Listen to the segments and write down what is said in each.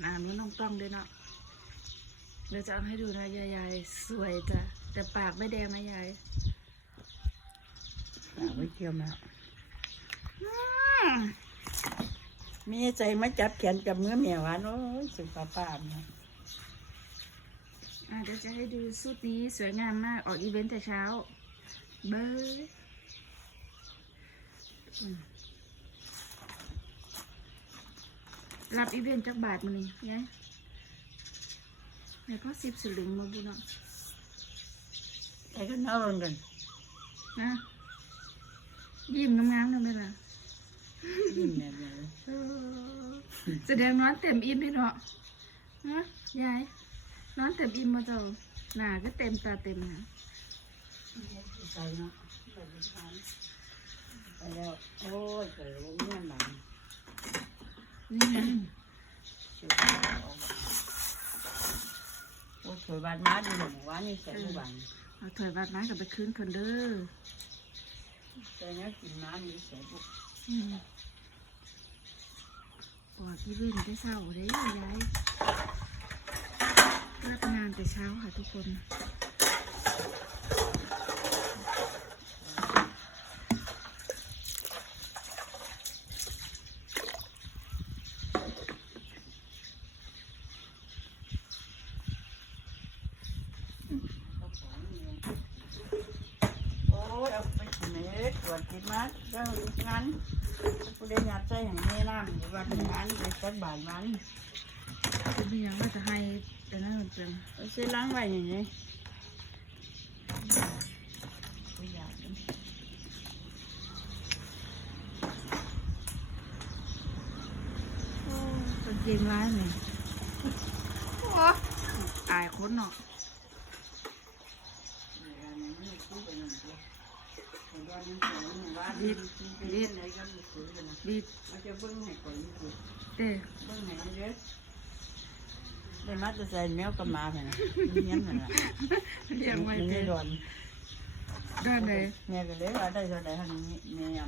หน้านู้นน้องต้องด้วยเนาะเดี๋ยวจะเอาให้ดูนะยายยายสวยจ้ะแต่ปากไม่แดงนะยายเอาไว้เกี่ยวมาอืมมีใจมาจับแขนจับมือแม่หวานโอ้ยสุดป้าป้าเนี่ยอะเดี๋ยวจะให้ดูชุดนี้สวยงามมากออกอีเวนต์แต่เช้า เบยอืม รับอีเวนต์จากบาทมันนี่ยายไหนก็สิบสลึงมาบุญเนาะไอ้ก็นอนกันนะยิ้มงามๆเลยไหมล่ะยิ้มแม่เลยเออแสดงนอนเต็มอิ่มพี่เนาะฮะยายนอนเต็มอิ่มมาเจ้าหน้าก็เต็มตาเต็มนะใจเนาะไปแล้วโอ้ยเกิดว่าเงี้ยหนังนี่ไง โอ้ยสวยบานมาดีหนูว่านี่ใส่ลูกบานเอาถอยบาดน้ำกลับไปคืนคนเด้อใส่เนี้ยกินน้ำนี่ใส่ลูกอืมปอดที่เว้นได้เศร้าเด้ยายรับงานแต่เช้าค่ะทุกคน โอ้ยเอาไปกินเม็ดตรวจกินมาเจ้าอีกงานผู้ใดอยากใส่ให้แม่น้ำอยู่วันงานไปสักบาทมันคุณพี่ยังว่าจะให้แต่นั่นมันเป็นเอาใส่ล้างไว้อย่างนี้ผู้อยากโอ้กางเกงร้ายไหมโอ้อายคนเนาะ ดีดีดีมันจะเบิ้งให้ก่อนนี่คือเต้เบิ้งให้เยอะได้มาจะใส่แมวกับหมาไปนะเงี้ยนั่นแหละเลี้ยงไว้มันเต้ไม่ร้อนด้านใดแม่ก็เลยว่าได้เท่าไหร่ทานนี้แม่ย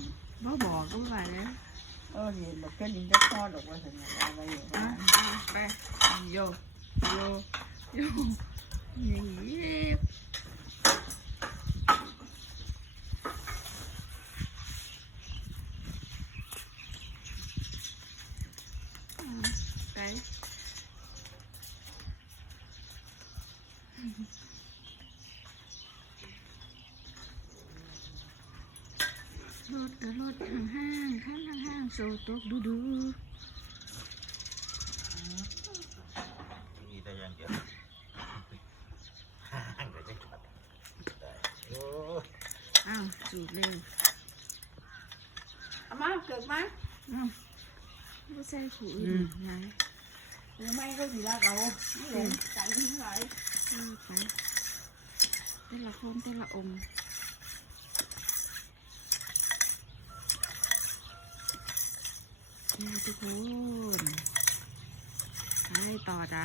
บ่บอกก็ว่าแล้วำเออดีบอกแค่ลิ้นจะทอดออกว่าสัญญาไว้อยู่ไปโยโยโยนี่อืม ไปรถก็รถห่างห้างข้างห้างห้างโซต กดูดูมีแต่อย่างเดียวห่างเลยจะขัดโอ้อ้าวจูบเร็วเอามเกิดมาอ้าวไม่ใช่ขู่อือื่มนไงหรือไม่ก็ดีละเราเห็นกันทั้งหลายเออไปแต่ละคนแต่ละองค์ทุกคนไปต่อจ้า